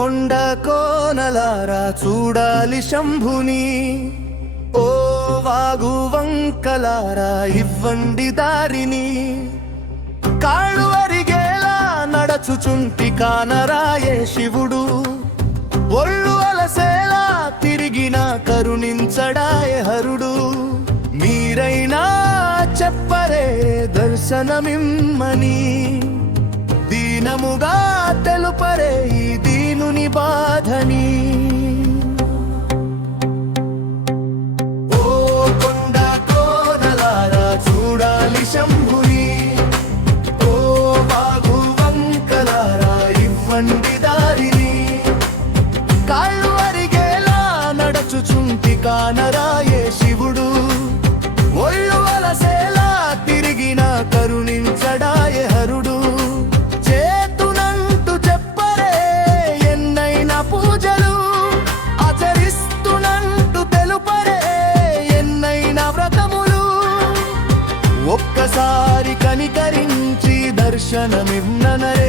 కొండ కోనలారా చూడాలి శంభుని. ఓ వాగు వంకలారా ఇవ్వండి దారిని. కాళ్ళు అరిగేలా నడచుచుంటి కానరాయే శివుడు. ఒళ్ళు అలసేలా తిరిగిన కరుణించడాయ హరుడు. మీరైనా చెప్పరే దర్శనమిమ్మని. దీనముగా తెలుపరే ఇది దీనుని బాధని. ఓ కొండ కోనలారా చూడాలి శంభుని. ఓ బాగు వంకలారా ఇవ్వండి దారిని. కాళ్ళు అరిగేలా నడచుచుంటి కానరాయేసి ఒక్కసారి కనికరించి దర్శనమివ్ననరే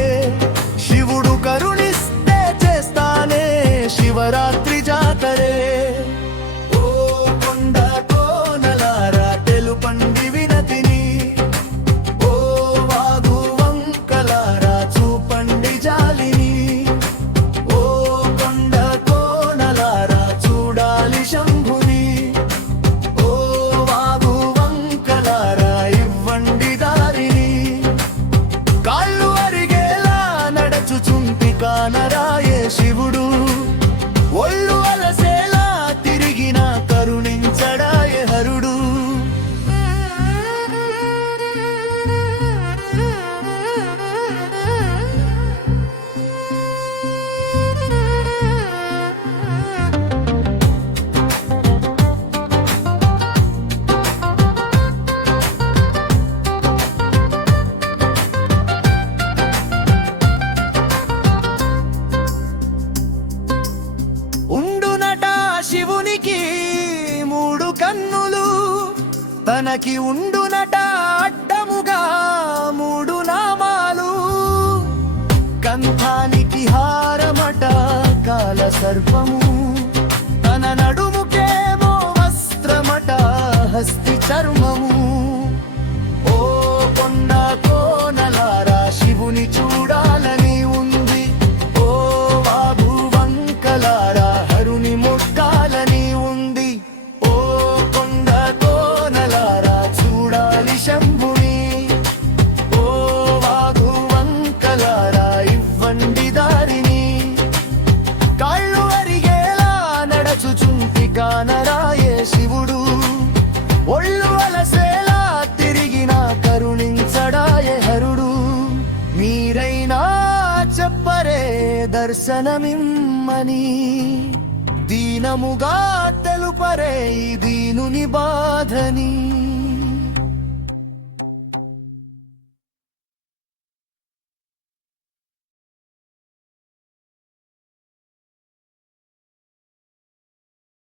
తనకి ఉండునట అడ్డముగా మూడు నామాలు. కంఠానికి హారమట కాల సర్పము తన నడుముకేమో వస్త్రమట హస్తి చర్మము. చెప్పరే దర్శనమిమ్మని. దీనముగా తెలుపరే దీనుని బాధని.